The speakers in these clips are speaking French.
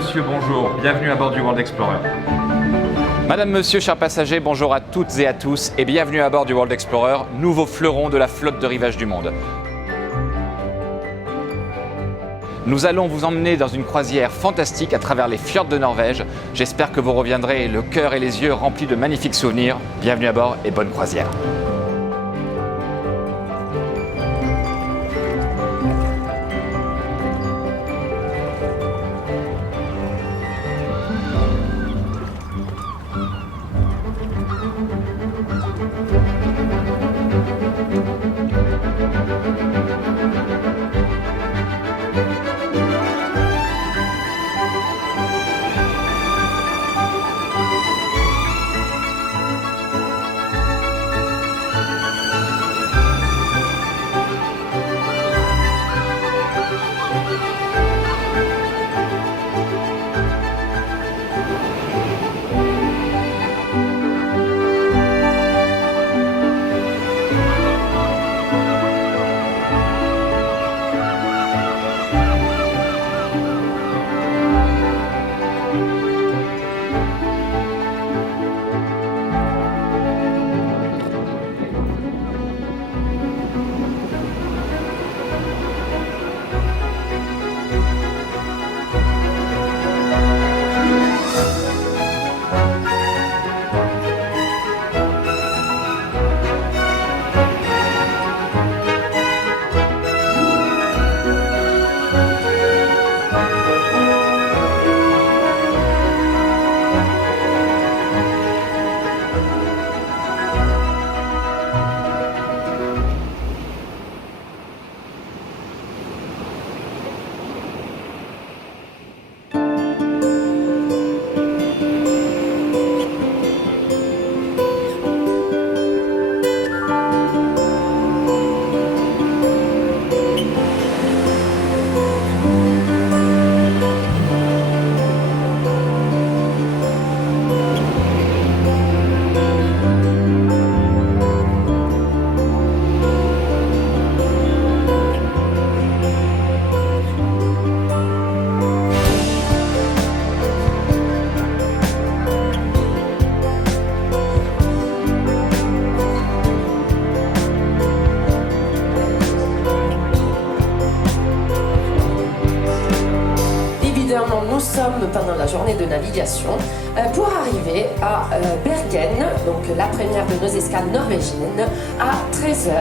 monsieur, bonjour. Bienvenue à bord du World Explorer. Madame, monsieur, chers passagers, bonjour à toutes et à tous et bienvenue à bord du World Explorer, nouveau fleuron de la flotte de rivage du monde. Nous allons vous emmener dans une croisière fantastique à travers les fjords de Norvège. J'espère que vous reviendrez le cœur et les yeux remplis de magnifiques souvenirs. Bienvenue à bord et bonne croisière. Nous sommes pendant la journée de navigation pour arriver à Bergen, donc la première de nos escales norvégiennes, à 13h.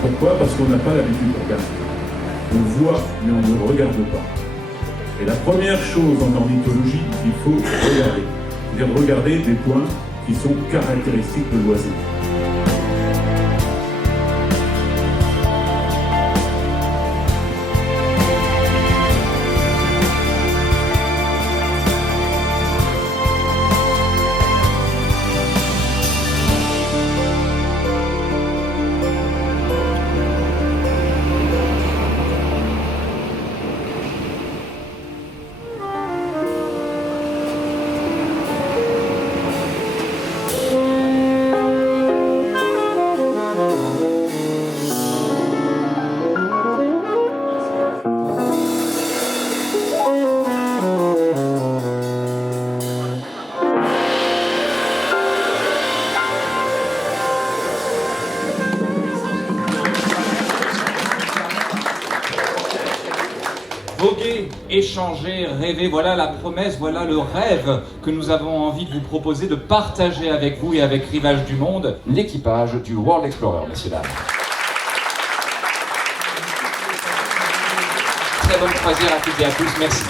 Pourquoi? Parce qu'on n'a pas l'habitude de regarder. On voit, mais on ne regarde pas. Et la première chose en ornithologie, il faut regarder. C'est-à-dire regarder des points qui sont caractéristiques de l'oiseau. Voguer, échanger, rêver, voilà la promesse, voilà le rêve que nous avons envie de vous proposer, de partager avec vous et avec Rivage du Monde, l'équipage du World Explorer, messieurs dames. Très bonne croisière à toutes et à tous, merci.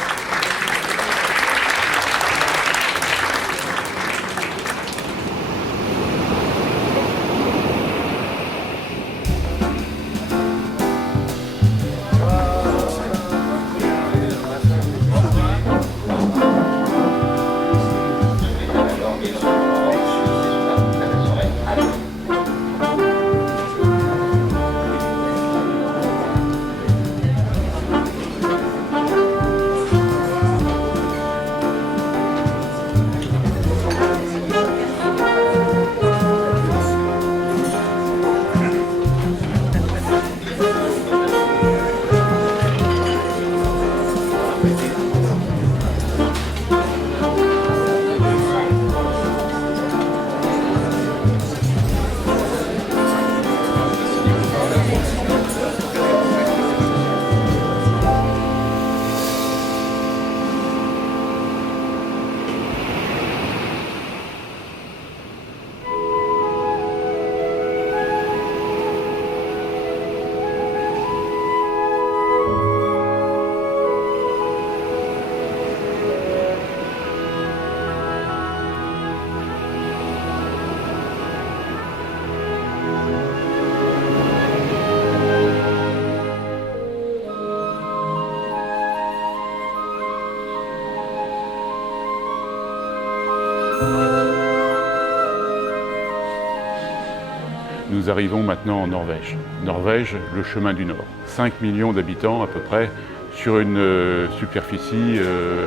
Nous arrivons maintenant en Norvège. Norvège, le chemin du Nord. 5 millions d'habitants à peu près, sur une superficie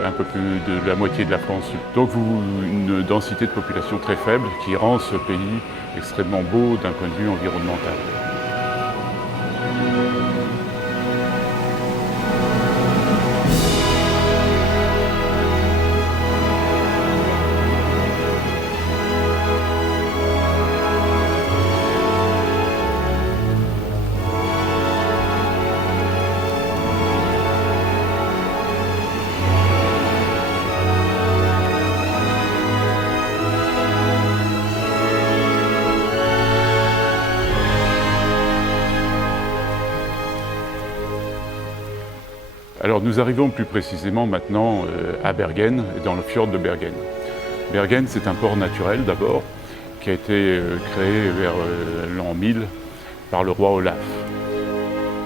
un peu plus de la moitié de la France. Donc une densité de population très faible qui rend ce pays extrêmement beau d'un point de vue environnemental. Alors nous arrivons plus précisément maintenant à Bergen, dans le fjord de Bergen. Bergen, c'est un port naturel d'abord, qui a été créé vers l'an 1000 par le roi Olaf.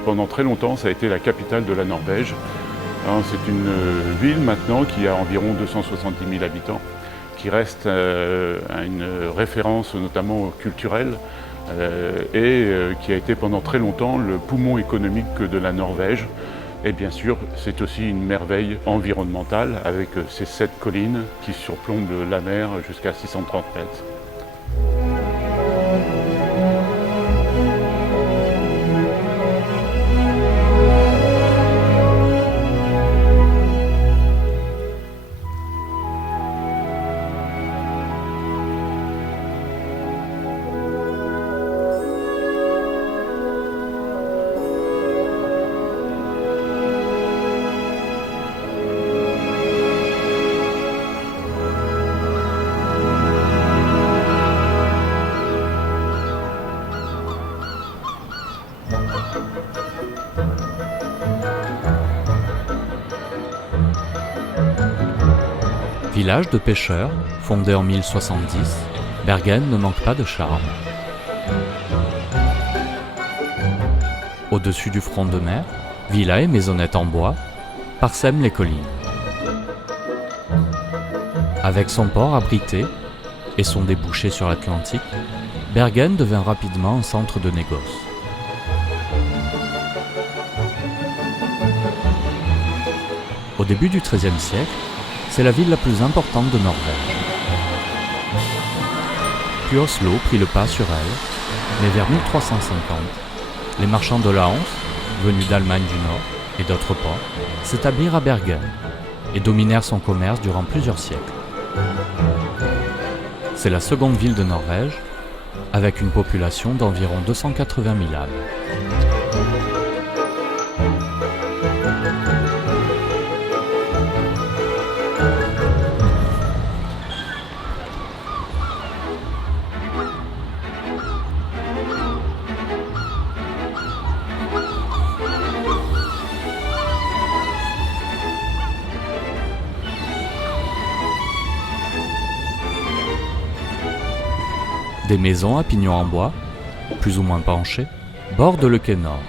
Pendant très longtemps, ça a été la capitale de la Norvège. C'est une ville maintenant qui a environ 270 000 habitants, qui reste une référence notamment culturelle et qui a été pendant très longtemps le poumon économique de la Norvège. Et bien sûr, c'est aussi une merveille environnementale avec ces 7 collines qui surplombent la mer jusqu'à 630 mètres. Village de pêcheurs, fondé en 1070, Bergen ne manque pas de charme. Au-dessus du front de mer, villas et maisonnettes en bois parsèment les collines. Avec son port abrité et son débouché sur l'Atlantique, Bergen devint rapidement un centre de négoce. Au début du XIIIe siècle, c'est la ville la plus importante de Norvège. Puis Oslo prit le pas sur elle, mais vers 1350, les marchands de la Hanse, venus d'Allemagne du Nord et d'autres ports, s'établirent à Bergen et dominèrent son commerce durant plusieurs siècles. C'est la seconde ville de Norvège, avec une population d'environ 280 000 âmes. Des maisons à pignons en bois, plus ou moins penchées, bordent le quai nord.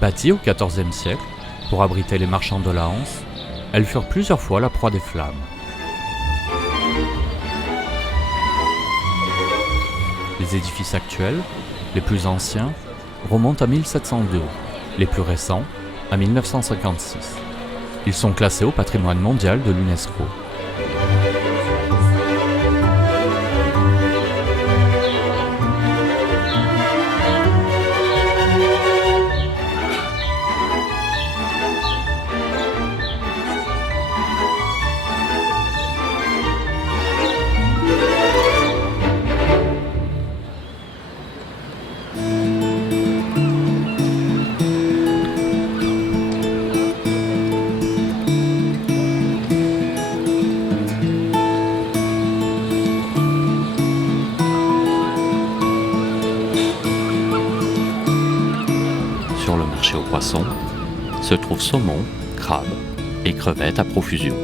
Bâties au XIVe siècle, pour abriter les marchands de la Hanse, elles furent plusieurs fois la proie des flammes. Les édifices actuels, les plus anciens, remontent à 1702, les plus récents à 1956. Ils sont classés au patrimoine mondial de l'UNESCO. Sur le marché aux poissons se trouvent saumon, crabe et crevettes à profusion.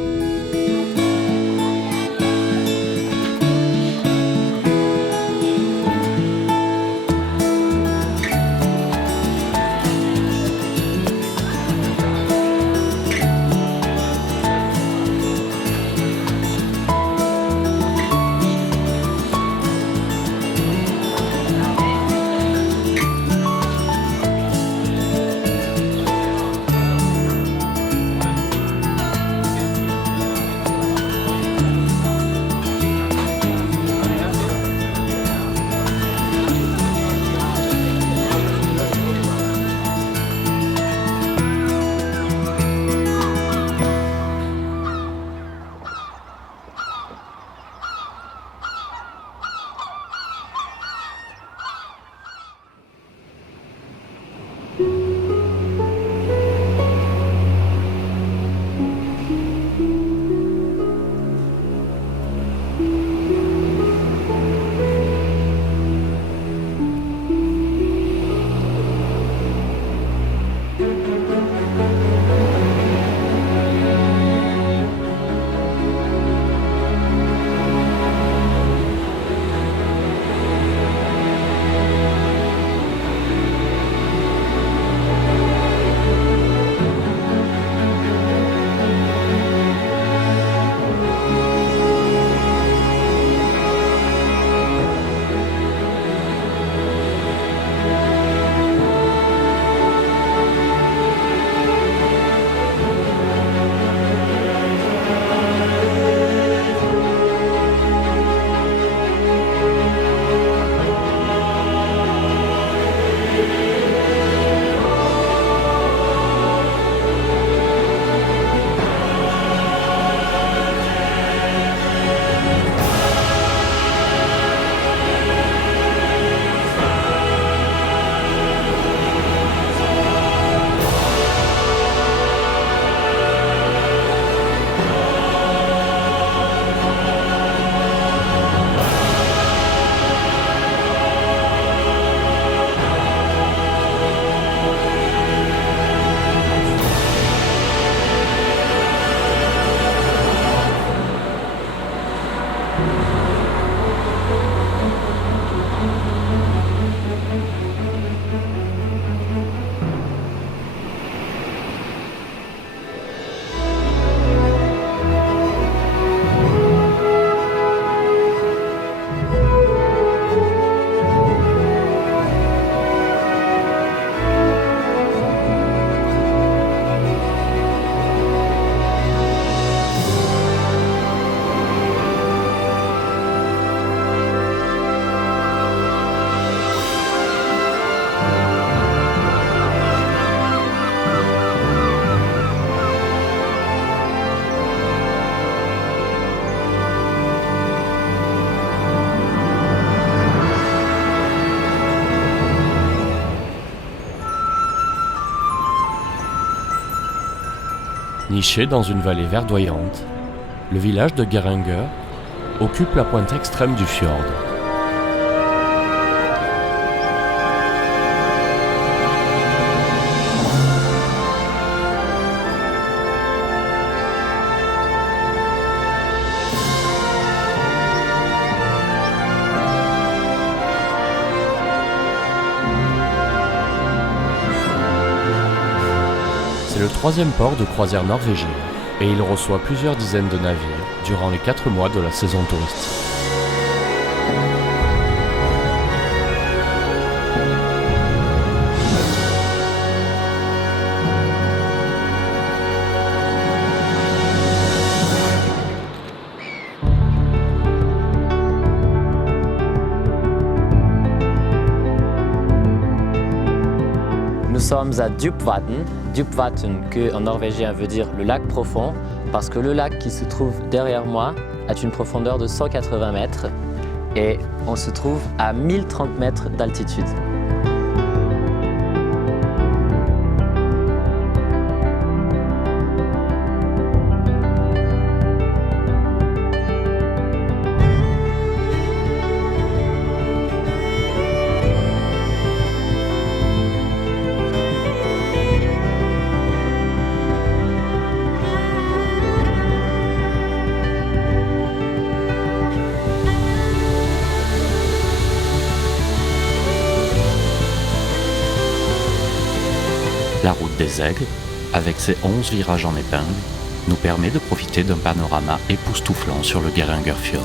Niché dans une vallée verdoyante, le village de Geiranger occupe la pointe extrême du fjord. C'est le troisième port de croisière norvégien et il reçoit plusieurs dizaines de navires durant les 4 mois de la saison touristique. Nous sommes à Djupvatn. Djupvatn, que en norvégien veut dire le lac profond, parce que le lac qui se trouve derrière moi a une profondeur de 180 mètres et on se trouve à 1030 mètres d'altitude. La route des Aigles, avec ses 11 virages en épingle, nous permet de profiter d'un panorama époustouflant sur le Geiranger Fjord.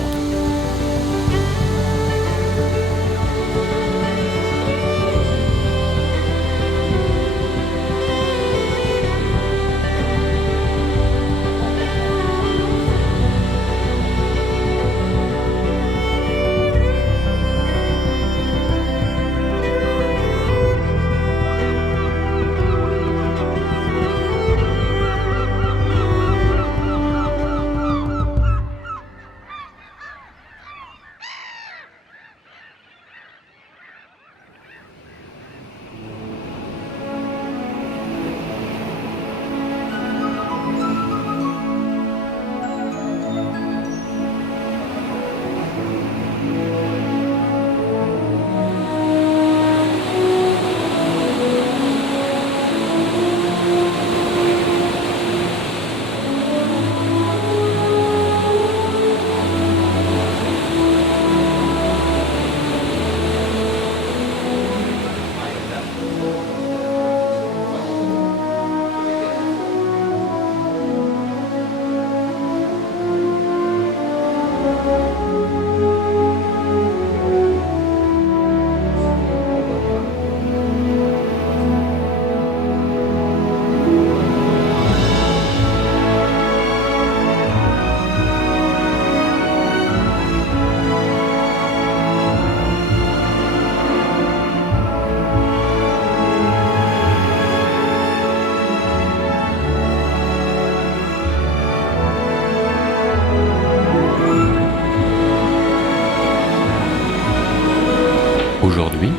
Aujourd'hui,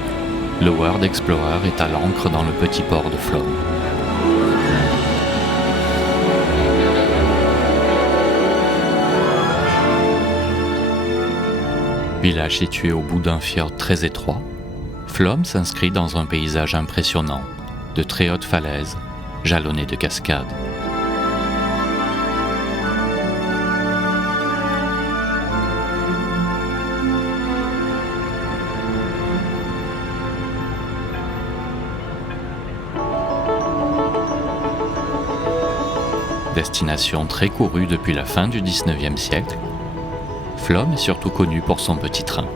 le World Explorer est à l'ancre dans le petit port de Flåm. Village situé au bout d'un fjord très étroit, Flåm s'inscrit dans un paysage impressionnant, de très hautes falaises, jalonnées de cascades. Destination très courue depuis la fin du XIXe siècle, Flåm est surtout connu pour son petit train,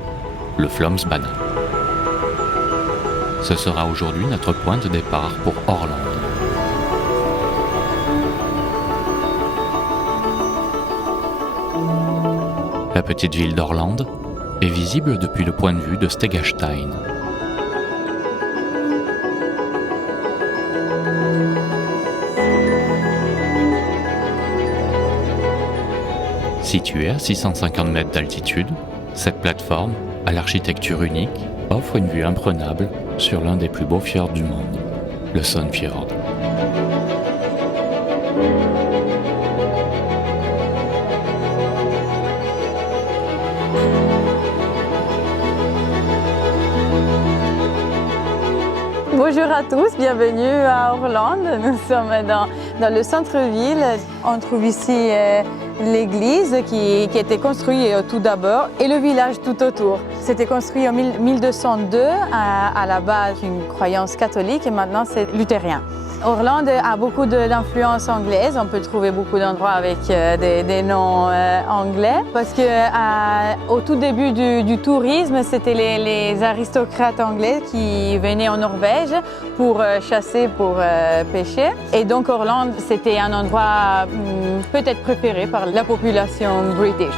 le Flåmsbanan. Ce sera aujourd'hui notre point de départ pour Orland. La petite ville d'Orland est visible depuis le point de vue de Stegastein. Située à 650 mètres d'altitude, cette plateforme, à l'architecture unique, offre une vue imprenable sur l'un des plus beaux fjords du monde, le Sonfjord. Bonjour à tous, bienvenue à Orlande. Nous sommes dans le centre-ville. On trouve ici l'église qui était construite tout d'abord et le village tout autour. C'était construit en 1202, à la base une croyance catholique et maintenant c'est luthérien. Orlande a beaucoup d'influence anglaise, on peut trouver beaucoup d'endroits avec des noms anglais parce que au tout début du tourisme, c'était les aristocrates anglais qui venaient en Norvège pour chasser, pour pêcher. Et donc Orlande, c'était un endroit peut-être préféré par la population british.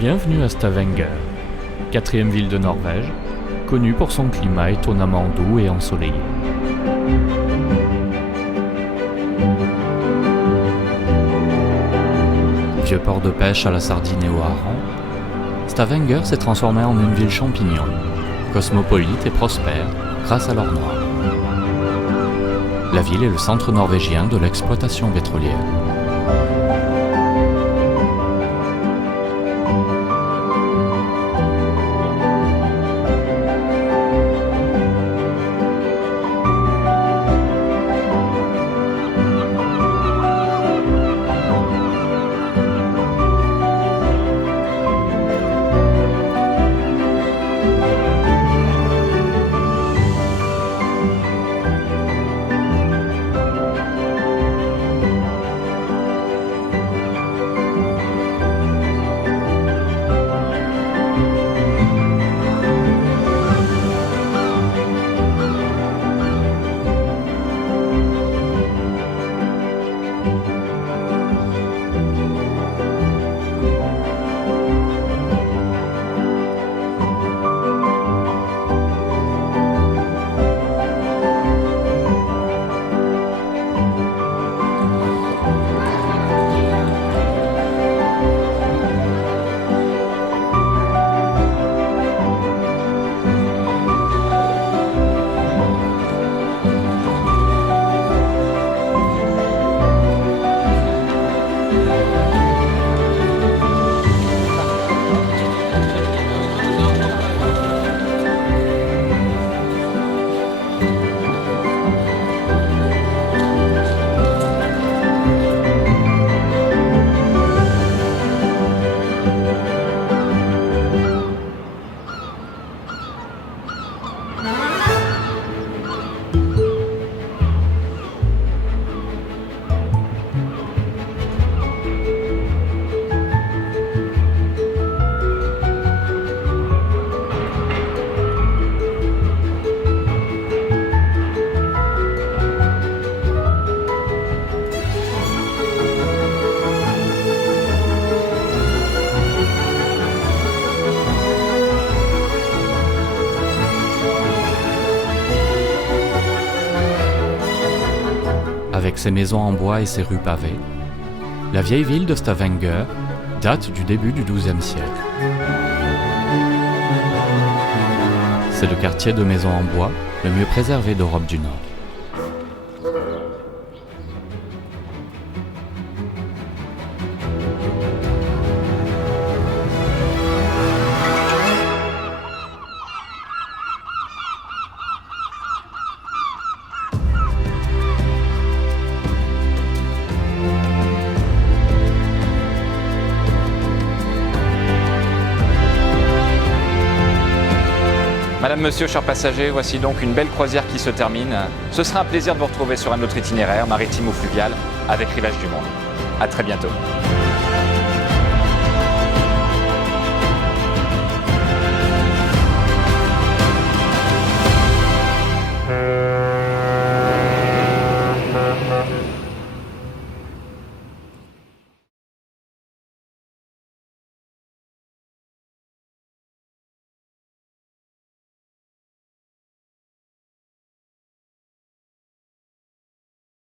Bienvenue à Stavanger, 4e ville de Norvège, connue pour son climat étonnamment doux et ensoleillé. Vieux port de pêche à la sardine et au hareng, Stavanger s'est transformé en une ville champignon, cosmopolite et prospère grâce à l'or noir. La ville est le centre norvégien de l'exploitation pétrolière. Avec ses maisons en bois et ses rues pavées, la vieille ville de Stavanger date du début du XIIe siècle. C'est le quartier de maisons en bois le mieux préservé d'Europe du Nord. Madame, Monsieur, chers passagers, voici donc une belle croisière qui se termine. Ce sera un plaisir de vous retrouver sur un autre itinéraire, maritime ou fluvial, avec Rivage du Monde. À très bientôt.